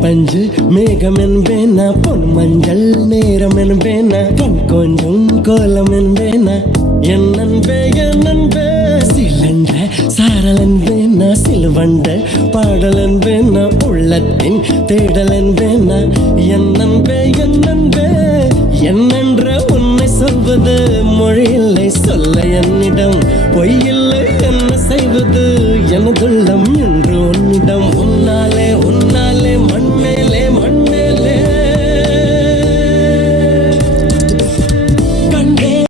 பஞ்சு மேகம் என்பேனா பொன் மஞ்சள் நேரம் என்பேனா கண் கொஞ்சம் கோலம் என்பேனா என் நண்பே சிலண்ட சாரல் என்பேனா சிலுவண்ட பாடல் என்பேனா உள்ளத்தின் தேடல் என்பேனா என் நண்பே என்னென்ற உன்னை சொல்வது மொழியில்லை சொல்ல என்னிடம் பொய்யில்லை என்ன செய்வது எனதுள்ளம் என்று உன்னிடம்